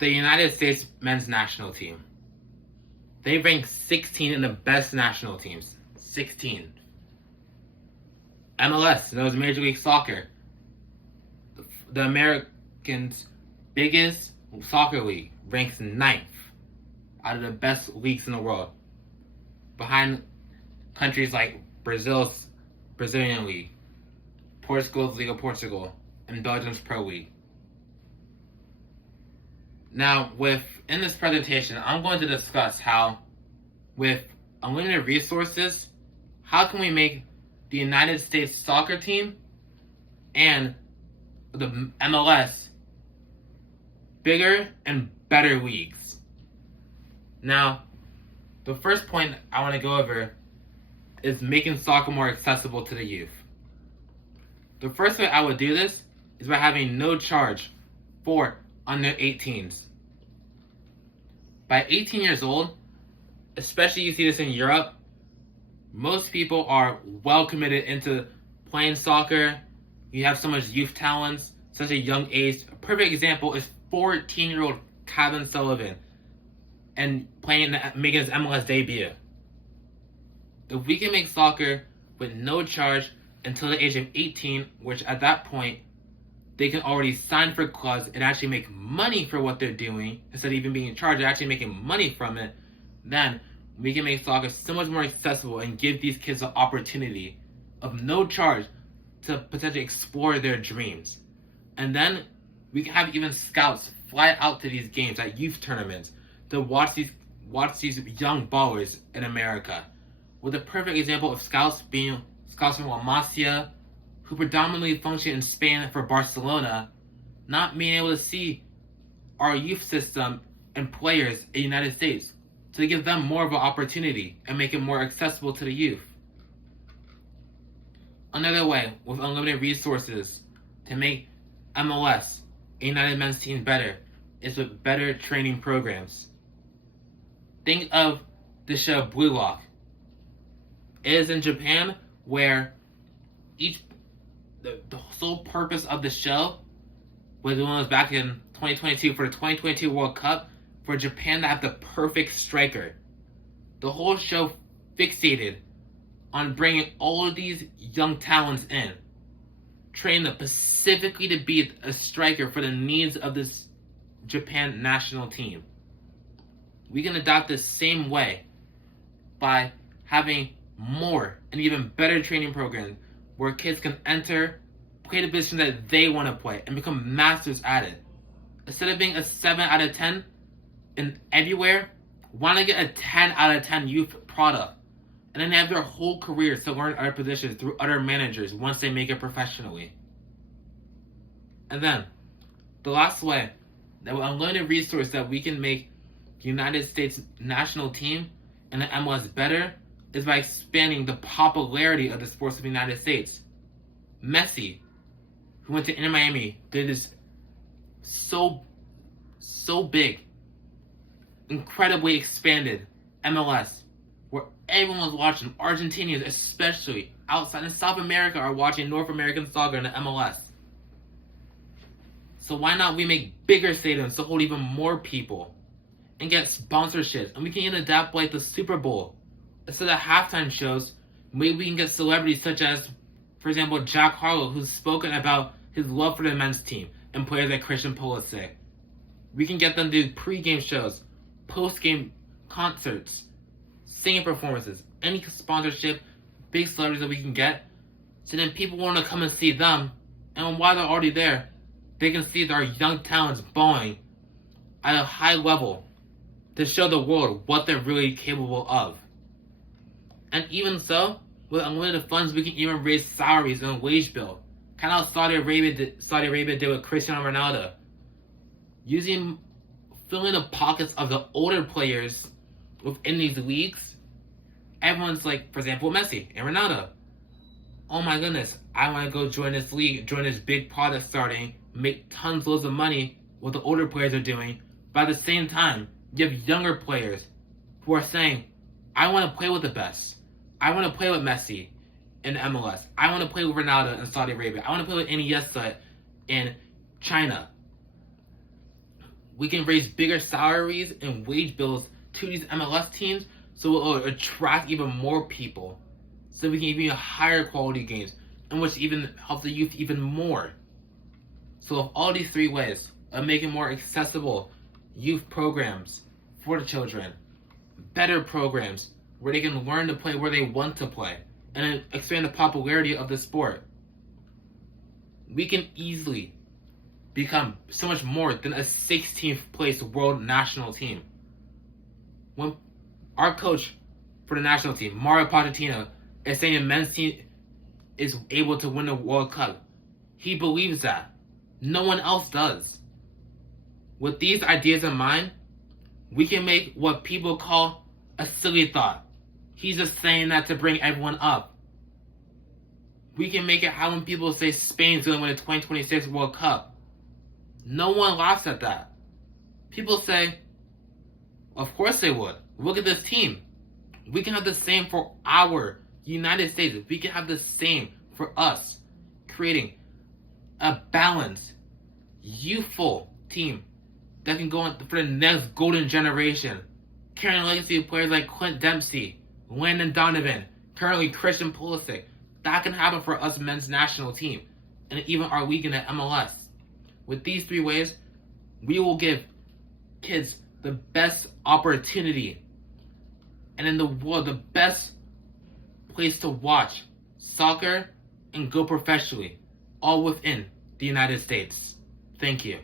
the United States men's national team. They rank 16 in the best national teams. 16. MLS, known as Major League Soccer. The Americans' biggest soccer league, ranks 9th out of the best leagues in the world. Behind countries like Brazil's Brazilian League, Portugal's Liga Portugal, and Belgium's Pro League. Now, in this presentation, I'm going to discuss how, with unlimited resources, how can we make the United States soccer team and the MLS bigger and better leagues. Now, the first point I want to go over is making soccer more accessible to the youth. The first way I would do this is by having no charge for under 18s. By 18 years old, especially you see this in Europe, most people are well committed into playing soccer. You have so much youth talents, such a young age. A perfect example is 14-year-old Kevin Sullivan and making his MLS debut. If we can make soccer with no charge until the age of 18, which at that point they can already sign for clubs and actually make money for what they're doing, instead of even being in charge, they're actually making money from it, then we can make soccer so much more accessible and give these kids the opportunity of no charge to potentially explore their dreams. And then we can have even scouts fly out to these games at youth tournaments to watch these young ballers in America. With a perfect example of scouts from La Masia, who predominantly function in Spain for Barcelona, not being able to see our youth system and players in the United States, to give them more of an opportunity and make it more accessible to the youth. Another way, with unlimited resources, to make MLS, a United Men's team, better, is with better training programs. Think of the show Blue Lock. It is in Japan where the sole purpose of the show was when it was back in 2022 for the 2022 World Cup, for Japan to have the perfect striker. The whole show fixated on bringing all of these young talents in, train them specifically to be a striker for the needs of this Japan national team. We can adopt the same way by having more and even better training programs where kids can play the position that they want to play, and become masters at it. Instead of being a 7 out of 10 in everywhere, why not get a 10 out of 10 youth product? And then they have their whole careers to learn other positions through other managers once they make it professionally. And then, the last way, that with unlimited resource that we can make the United States national team and the MLS better, is by expanding the popularity of the sports of the United States. Messi, who went to Inter Miami, did this so big, incredibly expanded MLS, where everyone was watching. Argentinians, especially outside in South America, are watching North American soccer in the MLS. So why not we make bigger stadiums to hold even more people and get sponsorships? And we can even adapt like the Super Bowl. Instead of halftime shows, maybe we can get celebrities such as, for example, Jack Harlow, who's spoken about his love for the men's team, and players like Christian Pulisic. We can get them to do pre-game shows, post-game concerts, singing performances, any sponsorship, big celebrities that we can get, so then people want to come and see them, and while they're already there, they can see our young talents balling at a high level to show the world what they're really capable of. And even so, with unlimited funds, we can even raise salaries and wage bill. Kind of how Saudi Arabia did with Cristiano Ronaldo. Filling the pockets of the older players within these leagues. Everyone's like, for example, Messi and Ronaldo. Oh my goodness, I want to go join this league, join this big product starting, make loads of money, what the older players are doing. But at the same time, you have younger players who are saying, I want to play with the best. I want to play with Messi in MLS. I want to play with Ronaldo in Saudi Arabia. I want to play with Iniesta in China. we can raise bigger salaries and wage bills to these MLS teams so it will attract even more people. So we can even higher quality games, and which even helps the youth even more. So of all these three ways of making more accessible youth programs for the children, better programs where they can learn to play where they want to play, and expand the popularity of the sport, we can easily become so much more than a 16th place world national team. When our coach for the national team, Mario Pochettino, is saying the men's team is able to win the World Cup, he believes that. No one else does. With these ideas in mind, we can make what people call a silly thought. He's just saying that to bring everyone up. We can make it how when people say Spain's going to win the 2026 World Cup, no one laughs at that. People say, of course they would. Look at this team. We can have the same for our United States. We can have the same for us, creating a balanced, youthful team that can go on for the next golden generation, carrying a legacy of players like Clint Dempsey, Landon Donovan, currently Christian Pulisic. That can happen for us men's national team, and even our league in the MLS. With these three ways, we will give kids the best opportunity, and in the world, the best place to watch soccer and go professionally, all within the United States. Thank you.